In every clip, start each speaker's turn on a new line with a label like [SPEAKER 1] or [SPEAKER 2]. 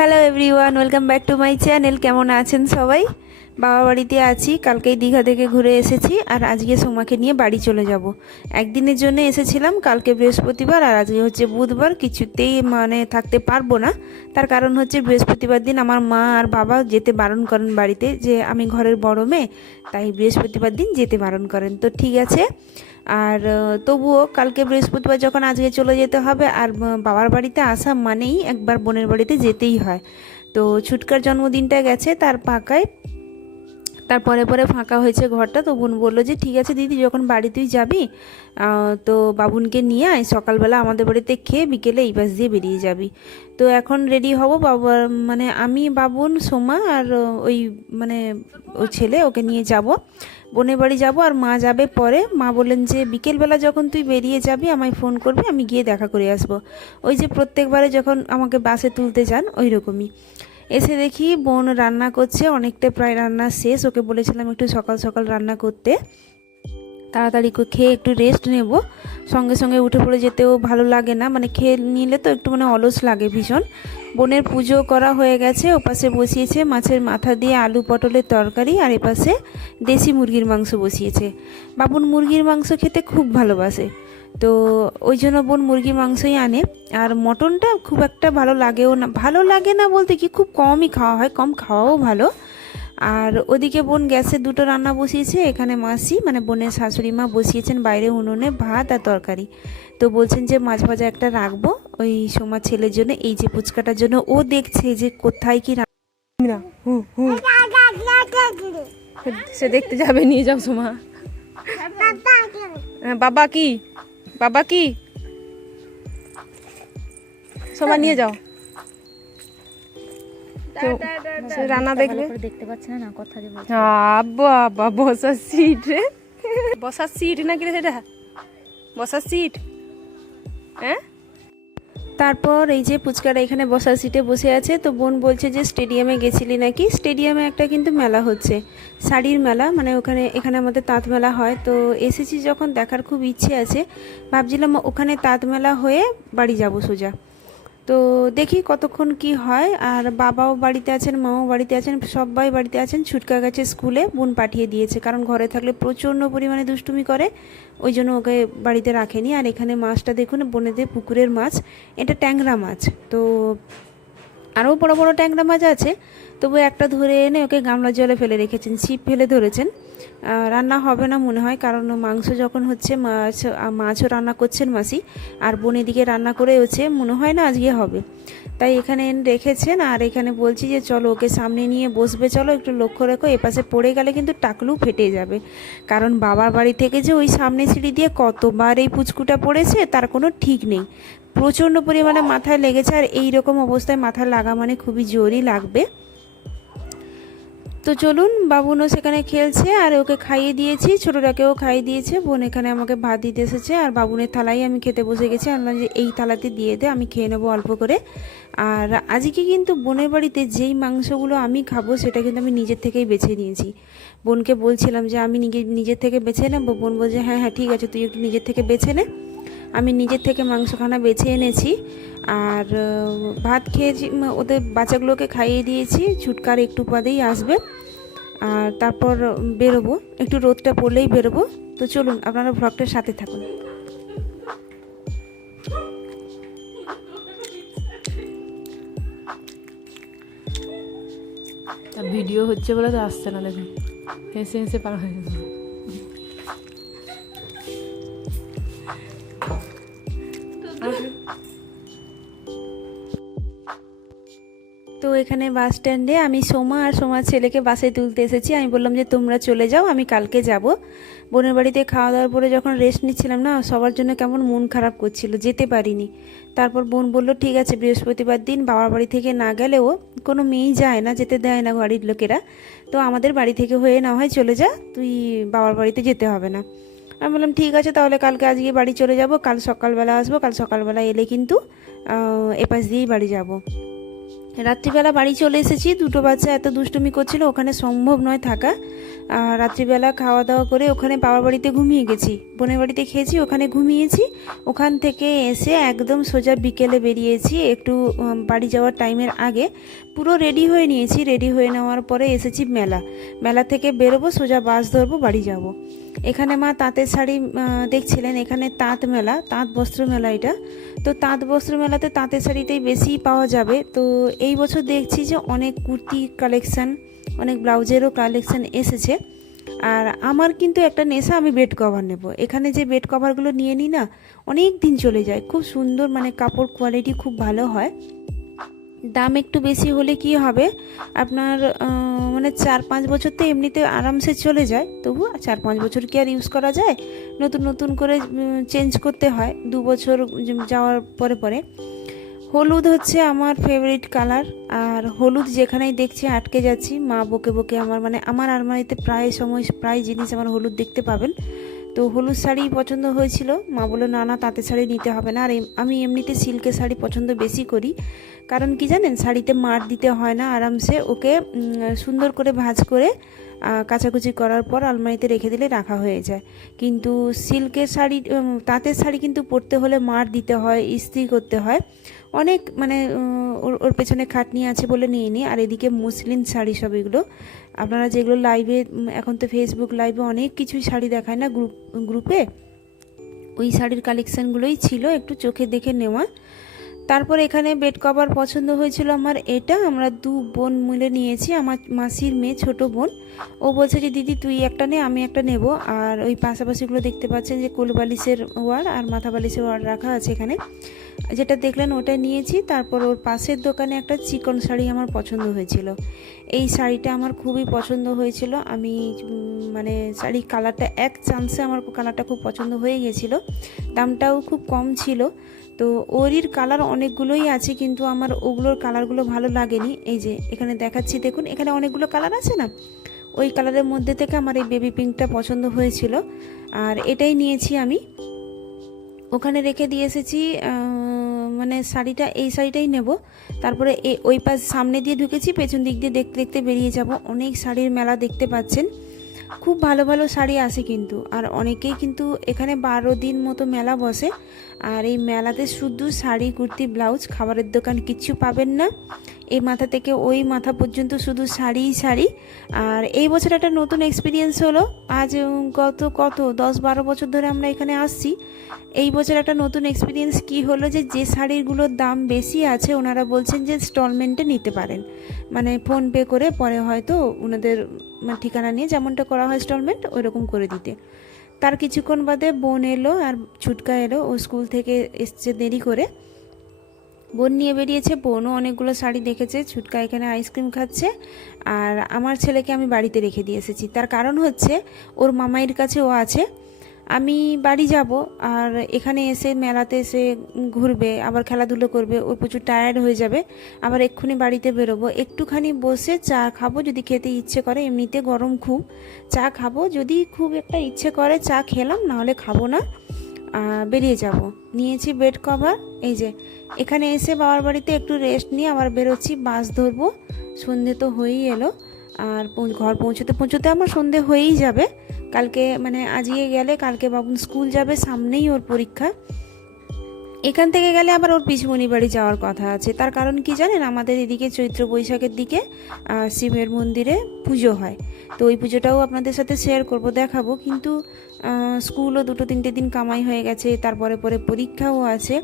[SPEAKER 1] Hello everyone welcome back to my channel কেমন আছেন সবাই? বাবা বাড়িতে আছি, কালকেই দীঘা থেকে ঘুরে এসেছি, আর আজকে সোমাকে নিয়ে বাড়ি চলে যাব। একদিনের জন্য এসেছিলাম, কালকে বৃহস্পতিবার, আর আজকে হচ্ছে বুধবার, কিছুতেই মানে থাকতে পারব না। তার কারণ হচ্ছে বৃহস্পতিবার দিন আমার মা আর বাবা যেতে বারণ করেন বাড়িতে, যে আমি ঘরের বড় মেয়ে, তাই বৃহস্পতিবার দিন যেতে বারণ করেন। তো ঠিক আছে আর তবুও কালকে বৃহস্পতিবার যখন আজকে চলে যেতে হবে, আর বাবার বাড়িতে আসা মানেই একবার বোনের বাড়িতে যেতেই হয়। তো ছুটকার জন্মদিনটা গেছে, তার পাকায় তারপরে পরে ফাঁকা হয়েছে ঘরটা, তো বোন বলল যে, ঠিক আছে দিদি, যখন বাড়ি তুই যাবি তো বাবুনকে নিয়ে আয়, সকালবেলা আমাদের বাড়িতে খেয়ে বিকেলে এই পাশ দিয়ে বেরিয়ে যাবি। তো এখন রেডি হব বাবার মানে আমি, বাবুন, সোমা আর ওই মানে ও ছেলে, ওকে নিয়ে যাব। বোনের বাড়ি যাব আর মা যাবে পরে। মা বললেন যে, বিকেলবেলা যখন তুই বেরিয়ে যাবি, আমায় ফোন করবি, আমি গিয়ে দেখা করে আসব। ওই যে প্রত্যেকবারে যখন আমাকে বাসে তুলতে যান, ওই রকমই। এসে দেখি বোন রান্না করছে, অনেকটা প্রায় রান্না শেষ। ওকে বলেছিলাম একটু সকাল সকাল রান্না করতে। তাড়াতাড়ি খেয়ে একটু রেস্ট নেব। সঙ্গে সঙ্গে উঠে পড়ে যেতেও ভালো লাগে না। মানে খেয়ে নিলে তো একটু মানে অলস লাগে ভীষণ। বোনের পুজো করা হয়ে গেছে, ওপাশে বসিয়েছে মাছের মাথা দিয়ে আলু পটলের তরকারি আর এপাশে দেশি মুরগির মাংস বসিয়েছে। বাবুন মুরগির মাংস খেতে খুব ভালোবাসে। তো ওই জন্য বোন মুরগির মাংসই আনে। আর মটনটা খুব একটা ভালো লাগেও না। ভালো লাগে না বলতে কি খুব কমই খাওয়া হয় কম খাওয়াও ভালো। আর ওদিকে বোন গ্যাসে দুটো রান্না বসিয়েছে এখানে মাসি মানে বোনের শাশুড়ি মা বসিয়েছেন বাইরে উনুনে ভাত আর তরকারি। তো বলছেন যে মাছ ভাজা একটা রাখব ওই সোমা ছেলের জন্য এই যে ফুচকাটার জন্য। ও দেখছে যে কোথায় কি রা-
[SPEAKER 2] না হু হু। সে দেখতে যাবে নিয়ে যাও সোমা। হ্যাঁ, বাবা কি? বাবা কি? সবাই নিয়ে যাও। রানা রান্না দেখবে।
[SPEAKER 3] দেখতে পাচ্ছে না কথা
[SPEAKER 2] বসার সিট রে। বসার সিট নাকি রে সেটা? বসার সিট হ্যাঁ?
[SPEAKER 1] তারপর এই যে পুচকারা এখানে বসার সিটে বসে আছে, তো বোন বলছে যে স্টেডিয়ামে গেছিলি নাকি? স্টেডিয়ামে একটা কিন্তু মেলা হচ্ছে, শাড়ির মেলা মানে ওখানে, এখানে আমাদের তাঁত মেলা হয়। তো এসেছি যখন, দেখার খুব ইচ্ছে আছে। ভাবছিলাম ওখানে তাঁত মেলা হয়ে বাড়ি যাব সোজা। তো দেখি কতক্ষণ কি হয়। আর বাবাও বাড়িতে আছেন, মাও বাড়িতে আছেন, সবাই বাড়িতে আছেন। ছুটকা গেছে স্কুলে বোন পাঠিয়ে দিয়েছে, কারণ ঘরে থাকলে প্রচণ্ড পরিমাণে দুষ্টুমি করে। ওই জন্য ওকে বাড়িতে রাখেনি। আর এখানে মাছটা দেখুন, বনেদের পুকুরের মাছ। এটা ট্যাংরা মাছ। তো আরও বড় বড় ট্যাংরা মাছ আছে। তবু একটা ধরে এনে ওকে গামলা জলে ফেলে রেখেছেন, ছিপ ফেলে ধরেছেন। রান্না হবে না মনে হয়, কারণ মাংস যখন হচ্ছে মাছ মাছও রান্না করছেন মাসি, আর বোন এদিকে রান্না করে হচ্ছে মনে হয় না আজকে হবে। তাই এখানে রেখেছেন, আর এখানে বলছি যে চলো ওকে সামনে নিয়ে বসবে, চলো একটু লক্ষ্য রেখো, এপাশে পড়ে গেলে কিন্তু টাকলু ফেটে যাবে। কারণ বাবার বাড়ি থেকে যে ওই সামনে সিঁড়ি দিয়ে কতবার এই পুচকুটা পড়েছে, তার কোনো ঠিক নেই। প্রচণ্ড পরিমাণে মাথায় লেগেছে, আর এই রকম অবস্থায় মাথায় লাগা মানে খুবই জোরই লাগবে। তো চলুন, বাবুনও সেখানে খেলছে আর ওকে খাইয়ে দিয়েছি। ছোটোটাকেও খাইয়ে দিয়েছে। বোন এখানে আমাকে ভাত দিতে এসেছে আর বাবুনের থালাই আমি খেতে বসে গেছি। আনলাম যে এই থালাতে দিয়ে দে, আমি খেয়ে নেব অল্প করে। আর আজকে কিন্তু বোনের বাড়িতে যেই মাংসগুলো আমি খাব, সেটা কিন্তু আমি নিজের থেকেই বেছে নিয়েছি। বোনকে বলছিলাম যে, আমি নিজে, নিজের থেকে বেছে নেব? বোন বলছে হ্যাঁ হ্যাঁ ঠিক আছে, তুই একটু নিজের থেকে বেছে নে। আমি নিজের থেকে মাংসখানা বেছে এনেছি। আর ভাত খেয়েছি ওদের বাচ্চাগুলোকে খাইয়ে দিয়েছি। ছুটকার একটু পরেই আসবে। আর তারপর বেরোবো। একটু রোদটা পড়লেই বেরোবো। তো চলুন, আপনারা ভ্লগটার সাথে থাকুন।
[SPEAKER 2] ভিডিও হচ্ছে বলে তো আসছে না দেখুন। হেসে হেসে পার হয়ে গেছে।
[SPEAKER 1] এখানে বাস স্ট্যান্ডে আমি সোমা আর সোমার ছেলেকে বাসে তুলতে এসেছি। আমি বললাম যে, তোমরা চলে যাও, আমি কালকে যাব। বোনের বাড়িতে খাওয়া দাওয়ার পরে যখন রেস্ট নিচ্ছিলাম না, সবার জন্য কেমন মন খারাপ করছিল, যেতে পারিনি। তারপর বোন বলল, ঠিক আছে, বৃহস্পতিবার দিন বাবার বাড়ি থেকে না গেলেও কোনো মেয়েই যায় না, যেতে দেয় না বাড়ির লোকেরা। তো আমাদের বাড়ি থেকে হয়ে না হয় চলে যা, তুই বাবার বাড়িতে যেতে হবে না। আমি বললাম, ঠিক আছে, তাহলে কালকে আজকে বাড়ি চলে যাব, কাল সকালবেলা আসব, কাল সকালবেলা এলে কিন্তু এপাশ দিয়েই বাড়ি যাব। রাত্রিবেলা বাড়ি চলে এসেছি। দুটো বাচ্চা এত দুষ্টুমি করছিল, ওখানে সম্ভব নয় থাকা। আর রাত্রিবেলা খাওয়া দাওয়া করে ওখানে বাবার বাড়িতে ঘুমিয়ে গেছি। বোনের বাড়িতে খেয়েছি, ওখানে ঘুমিয়েছি। ওখান থেকে এসে একদম সোজা বিকেলে বেরিয়েছি, একটু বাড়ি যাওয়ার টাইমের আগে। পুরো রেডি হয়ে নিয়েছি, রেডি হয়ে নেওয়ার পরে এসেছি মেলা। মেলা থেকে বেরোবো, সোজা বাস ধরবো, বাড়ি যাব। এখানে মা তাঁতের শাড়ি দেখছিলেন, এখানে তাঁত মেলা, তাঁত বস্ত্র মেলা এটা। তো তাঁত বস্ত্র মেলাতে তাঁতের শাড়িটাই বেশি পাওয়া যাবে। তো এই বছর দেখছি যে অনেক কুর্তি কালেকশান, অনেক ব্লাউজেরও কালেকশান এসেছে। আর আমার কিন্তু একটা নেশা আমি বেড কভার নেব। এখানে যে বেড কভারগুলো নিয়ে নিই না, অনেক দিন চলে যায়। খুব সুন্দর মানে কাপড় কোয়ালিটি খুব ভালো হয়। দাম একটু বেশি হলে কি হবে? আপনার মানে চার পাঁচ বছর তো এমনিতে আরামসে চলে যায়। তবু চার পাঁচ বছর কি আর ইউজ করা যায়? নতুন নতুন করে চেঞ্জ করতে হয়। দু বছর যাওয়ার পরে পরে। হলুদ হচ্ছে আমার ফেভারিট কালার আর হলুদ যেখানেই দেখছি আটকে যাচ্ছি, মা বকে বকে আমার মানে আমার আলমারিতে প্রায় সময়, প্রায় জিনিস আমার হলুদ দেখতে পাবেন। তো হলুদ শাড়ি পছন্দ হয়েছিল, মা বলল, না না তাঁতের শাড়ি নিতে হবে না। আর আমি এমনিতে সিল্কের শাড়ি পছন্দ বেশি করি কারণ কি জানেন, শাড়িতে মার দিতে হয় না, আরামসে ওকে সুন্দর করে ভাঁজ করে কাচাকুচি করার পর আলমারিতে রেখে দিলে রাখা হয়ে যায়। কিন্তু সিল্কের শাড়ি তাঁতের শাড়ি কিন্তু পরতে হলে মার দিতে হয়, ইস্ত্রি করতে হয়। অনেক মানে ওর ওর পেছনে খাটনি আছে বলে নিয়ে নিই আর এদিকে মুসলিম শাড়ি সব এগুলো। আপনারা যেগুলো লাইভে এখন তো ফেসবুক লাইভে অনেক কিছুই শাড়ি দেখায় না গ্রুপ গ্রুপে ওই শাড়ির কালেকশানগুলোই ছিল একটু চোখে দেখে নেওয়া। তারপর এখানে বেড কভার পছন্দ হয়েছিল আমার। এটা আমরা দু বোন মিলে নিয়েছি, আমার মাসির মেয়ে, ছোট বোন। ও বলছে যে, দিদি, তুই একটা নে, আমি একটা নেব। আর ওই পাশাপাশিগুলো দেখতে পাচ্ছেন যে, কোল বালিশের ওয়ার আর মাথা বালিশের ওয়ার রাখা আছে এখানে। যেটা দেখলেন ওটা নিয়েছি, তারপর ওর পাশের দোকানে একটা চিকন শাড়ি আমার পছন্দ হয়েছিল। এই শাড়িটা আমার খুবই পছন্দ হয়েছিল। আমি মানে শাড়ির কালারটা এক চান্সে আমার কালারটা খুব পছন্দ হয়ে গেছিল। দামটাও খুব কম ছিল। তো ওরির কালার অনেকগুলোই আছে, কিন্তু আমার ওগুলোর কালারগুলো ভালো লাগেনি। এই যে, এখানে দেখাচ্ছি, দেখুন, এখানে অনেকগুলো কালার আছে না? ওই কালারের মধ্যে থেকে আমার এই বেবি পিঙ্কটা পছন্দ হয়েছিল। আর এটাই নিয়েছি আমি। ওখানে রেখে দিয়ে এসেছি মানে শাড়িটা, এই শাড়িটাই নেব। তারপরে এ, ওই পাশ সামনে দিয়ে ঢুকেছি, পেছন দিক দিয়ে দেখতে দেখতে বেরিয়ে যাব। অনেক শাড়ির মেলা দেখতে পাচ্ছেন। খুব ভালো ভালো শাড়ি আসে কিন্তু। আর অনেকেই কিন্তু এখানে বারো দিন মতো মেলা বসে। আর এই মেলাতে শুধু শাড়ি, কুর্তি, ব্লাউজ, খাবারের দোকান কিছু পাবেন না। এই মাথা থেকে ওই মাথা পর্যন্ত শুধু শাড়িই শাড়ি। আর এই বছর একটা নতুন এক্সপিরিয়েন্স হলো। আজ গত কত? দশ বারো বছর ধরে আমরা এখানে আসছি। এই বছর একটা নতুন এক্সপিরিয়েন্স কি হলো যে যে শাড়িগুলোর দাম বেশি আছে, ওনারা বলছেন যে স্টলমেন্টে নিতে পারেন। মানে ফোন পে করে পরে হয়তো ওনাদের মানে ঠিকানা নিয়ে যেমনটা করা হয় স্টলমেন্ট ওই রকম করে দিতে। তার কিছুক্ষণ বাদে বোন এলো আর ছুটকা এলো। ও স্কুল থেকে এসছে দেরি করে। বোন নিয়ে বেরিয়েছে, বোনও অনেকগুলো শাড়ি দেখেছে, ছুটকা এখানে আইসক্রিম খাচ্ছে, আর আমার ছেলেকে আমি বাড়িতে রেখে দিয়ে এসেছি। তার কারণ হচ্ছে, ওর মামাইয়ের কাছে ও আছে। আমি বাড়ি যাব, আর এখানে এসে মেলাতে এসে ঘুরবে, আবার খেলাধুলো করবে, ও প্রচুর টায়ার্ড হয়ে যাবে। আবার এক্ষুনি বাড়িতে বেরোবো। একটুখানি বসে চা খাব যদি খেতে ইচ্ছে করে, এমনিতে গরম খুব। চা খাব যদি খুব একটা ইচ্ছে করে, চা খেলাম, নাহলে খাব না। বেরিয়ে যাব। নিয়েছি বেড কভার এই যে, এখানে এসে বাবার বাড়িতে একটু রেস্ট নিয়ে আবার বেরোচ্ছি, বাস ধরবো। সন্ধে তো হয়েই এলো, আর ঘর পৌঁছতে পৌঁছতে আমার সন্ধে হয়েই যাবে। কালকে মানে আজকে গেলে, কালকে বাবুন স্কুল যাবে, সামনেই ওর পরীক্ষা। এখান থেকে গেলে আবার ওর পিসুমণি বাড়ি যাওয়ার কথা আছে। তার কারণ কি জানেন? আমাদের এদিকে চৈত্র বৈশাখের দিকে শিবের মন্দিরে পুজো হয়। তো ওই পুজোটাও আপনাদের সাথে শেয়ার করব, দেখাবো। কিন্তু স্কুলও দুটো তিনটে দিন কামাই হয়ে গেছে, তারপরে পরে পরীক্ষাও আছে,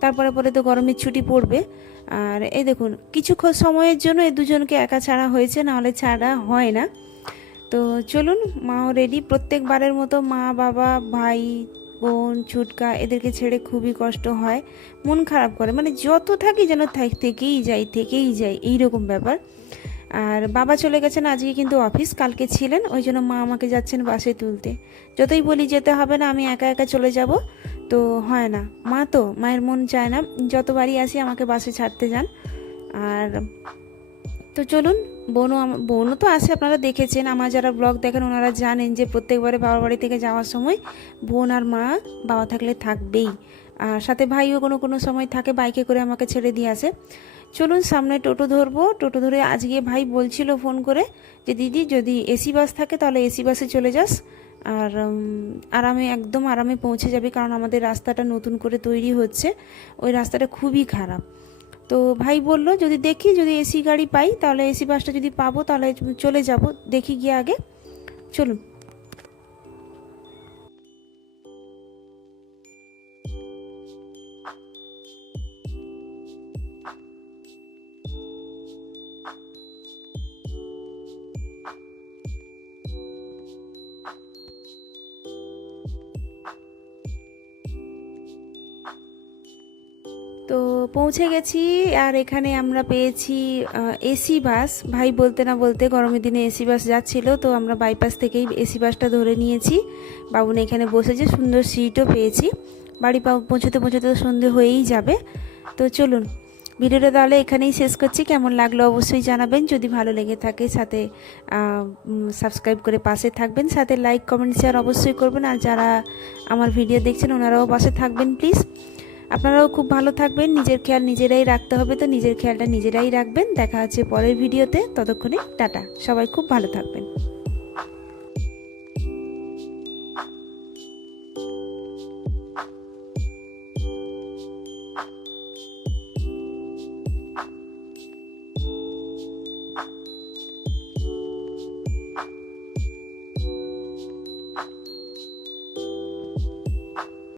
[SPEAKER 1] তারপরে পরে তো গরমের ছুটি পড়বে। আর এই দেখুন কিছুক্ষণ সময়ের জন্য এই দুজনকে একা ছাড়া হয়েছে, নাহলে ছাড়া হয় না। তো চলুন, মাও রেডি প্রত্যেকবারের মতো মা, বাবা, ভাই, বোন, ছুটকা, এদেরকে ছেড়ে খুবই কষ্ট হয়। মন খারাপ করে মানে যত থাকি যেন থাক- থেকেই যাই থেকেই যাই, এইরকম ব্যাপার। আর বাবা চলে গেছেন, আজকে কিন্তু অফিস, কালকে ছিলেন, ওই জন্য মা আমাকে যাচ্ছেন বাসে তুলতে। যতই বলি যেতে হবে না, আমি একা একা চলে যাব। তো হয় না, মা তো, মায়ের মন চায় না, যতবারই আসি আমাকে বাসে ছাড়তে যান। আর তো চলুন বোনও বোনও তো আসে আপনারা দেখেছেন, আমার যারা ব্লগ দেখেন ওনারা জানেন যে প্রত্যেকবারে বাবার বাড়ি থেকে যাওয়ার সময় বোন আর মা বাবা থাকলে থাকবেই। আর সাথে ভাইও কোনো কোনো সময় থাকে, বাইকে করে আমাকে ছেড়ে দিয়ে আসে। চলুন সামনে টোটো ধরবো। টোটো ধরে আজকে ভাই বলছিল ফোন করে যে, দিদি, যদি এসি বাস থাকে তাহলে এসি বাসে চলে যাস। আর আরামে, একদম আরামে পৌঁছে যাবে কারণ আমাদের রাস্তাটা নতুন করে তৈরি হচ্ছে। ওই রাস্তাটা খুবই খারাপ। তো ভাই বলল, যদি দেখি, যদি এসি গাড়ি পাই, তাহলে এসি বাসটা যদি পাবো, তাহলে চলে যাব। দেখি গিয়ে আগে। চলুন। পৌঁছে গেছি আর এখানে আমরা পেয়েছি এসি বাস। ভাই বলতে না বলতে গরমের দিনে এসি বাস যাচ্ছিল, তো আমরা বাইপাস থেকেই এসি বাসটা ধরে নিয়েছি। বাবুন এখানে বসেছে, সুন্দর সিটও পেয়েছি। বাড়ি পৌঁছতে পৌঁছতে তো সন্ধে হয়েই যাবে। তো চলুন, ভিডিওটা তাহলে এখানেই শেষ করছি। কেমন লাগল অবশ্যই জানাবেন। যদি ভালো লেগে থাকে সাথে সাবস্ক্রাইব করে পাশে থাকবেন। সাথে লাইক কমেন্ট শেয়ার অবশ্যই করবেন। আর যারা আমার ভিডিও দেখছেন, ওনারাও পাশে থাকবেন প্লিজ আপনারাও খুব ভালো থাকবেন। নিজের খেয়াল নিজেরাই রাখতে হবে তো। নিজের খেয়ালটা নিজেরাই রাখবেন। দেখা হচ্ছে পরের ভিডিওতে। ততক্ষণে টাটা। সবাই খুব ভালো থাকবেন।